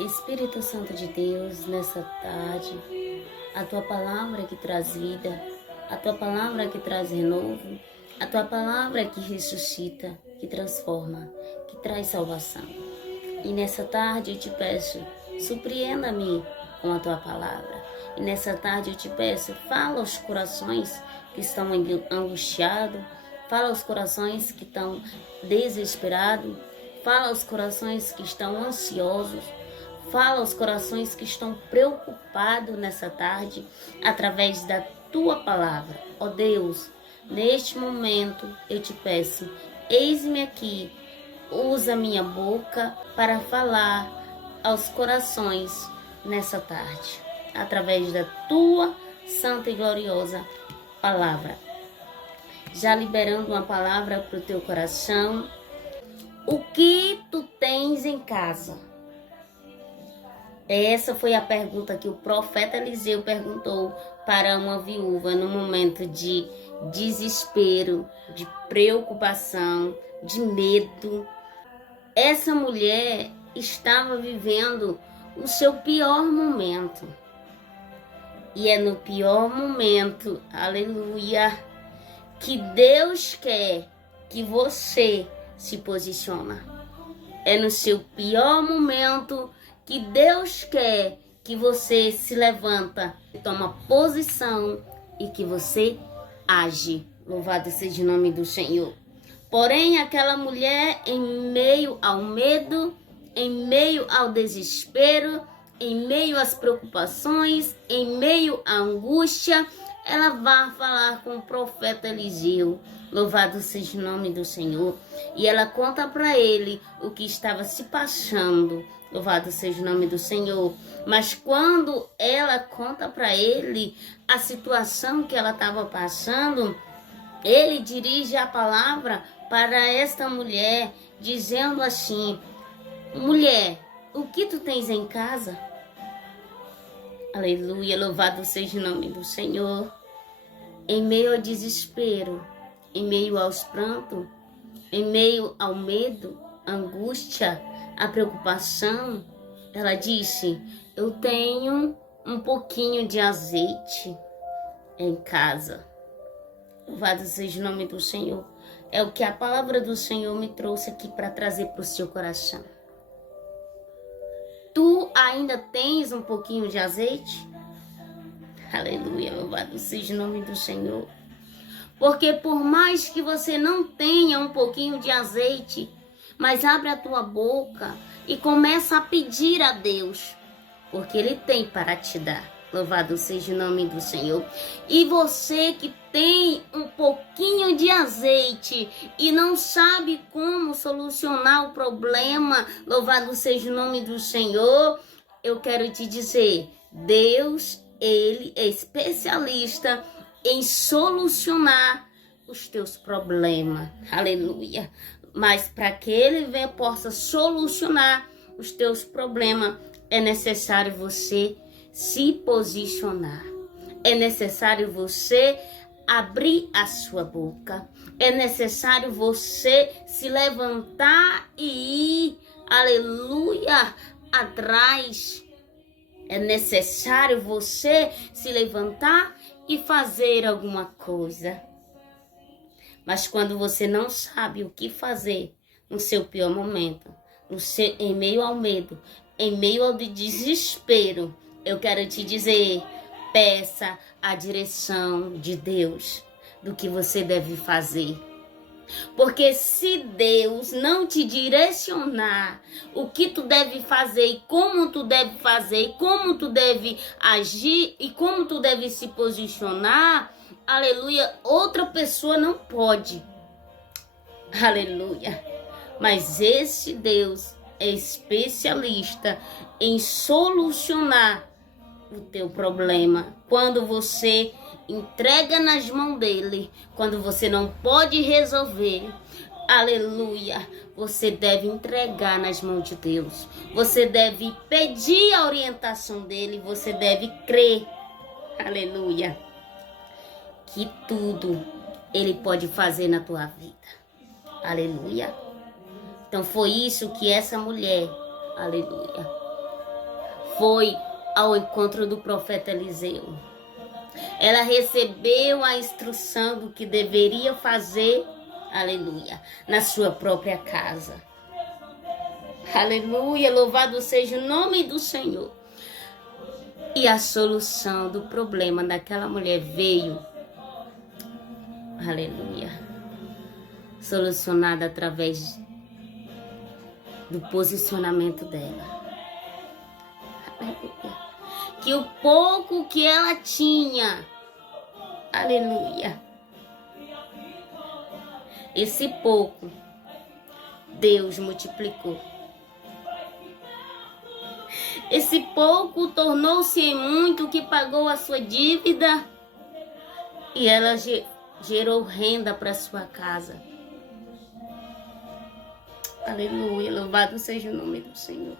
Espírito Santo de Deus, nessa tarde, a tua palavra que traz vida, a tua palavra que traz renovo, a tua palavra que ressuscita, que transforma, que traz salvação. E nessa tarde eu te peço, surpreenda-me com a tua palavra. E nessa tarde eu te peço, fala aos corações que estão angustiados, fala aos corações que estão desesperados, fala aos corações que estão ansiosos, fala aos corações que estão preocupados nessa tarde, através da tua palavra. Ó Deus, neste momento eu te peço, eis-me aqui, usa minha boca para falar aos corações nessa tarde, através da tua santa e gloriosa palavra. Já liberando uma palavra para o teu coração. O que tu tens em casa? Essa foi a pergunta que o profeta Eliseu perguntou para uma viúva no momento de desespero, de preocupação, de medo. Essa mulher estava vivendo o seu pior momento. E é no pior momento, aleluia, que Deus quer que você se posiciona. É no seu pior momento que Deus quer que você se levanta, toma posição e que você age. Louvado seja o nome do Senhor. Porém, aquela mulher, em meio ao medo, em meio ao desespero, em meio às preocupações, em meio à angústia, ela vai falar com o profeta Eliseu. Louvado seja o nome do Senhor. E ela conta para ele o que estava se passando. Louvado seja o nome do Senhor. Mas quando ela conta para ele a situação que ela estava passando, ele dirige a palavra para esta mulher, dizendo assim: mulher, o que tu tens em casa? Aleluia, louvado seja o nome do Senhor. Em meio ao desespero, em meio aos prantos, em meio ao medo, angústia, a preocupação, ela disse: eu tenho um pouquinho de azeite em casa. Louvado seja o nome do Senhor. É o que a palavra do Senhor me trouxe aqui para trazer para o seu coração. Tu ainda tens um pouquinho de azeite? Aleluia, louvado seja o nome do Senhor. Porque por mais que você não tenha um pouquinho de azeite, mas abre a tua boca e começa a pedir a Deus, porque Ele tem para te dar. Louvado seja o nome do Senhor. E você que tem um pouquinho de azeite e não sabe como solucionar o problema, louvado seja o nome do Senhor, eu quero te dizer, Deus, Ele é especialista em solucionar os teus problemas. Aleluia. Mas para que Ele possa solucionar os teus problemas, é necessário você se posicionar. É necessário você abrir a sua boca. É necessário você se levantar e ir, aleluia, atrás. É necessário você se levantar e fazer alguma coisa. Mas quando você não sabe o que fazer no seu pior momento, em meio ao medo, em meio ao desespero, eu quero te dizer, peça a direção de Deus do que você deve fazer. Porque se Deus não te direcionar o que tu deve fazer e como tu deve fazer, e como tu deve agir e como tu deve se posicionar, aleluia, outra pessoa não pode. Aleluia. Mas esse Deus é especialista em solucionar o teu problema. Quando você entrega nas mãos dele, quando você não pode resolver, aleluia, você deve entregar nas mãos de Deus. Você deve pedir a orientação dele, você deve crer, aleluia, que tudo ele pode fazer na tua vida. Aleluia. Então foi isso que essa mulher, aleluia, foi ao encontro do profeta Eliseu. Ela recebeu a instrução do que deveria fazer, aleluia, na sua própria casa. Aleluia, louvado seja o nome do Senhor. E a solução do problema daquela mulher veio, aleluia, solucionada através do posicionamento dela. Aleluia. Que o pouco que ela tinha, aleluia, esse pouco, Deus multiplicou. Esse pouco tornou-se em muito que pagou a sua dívida e ela gerou renda para sua casa. Aleluia, louvado seja o nome do Senhor.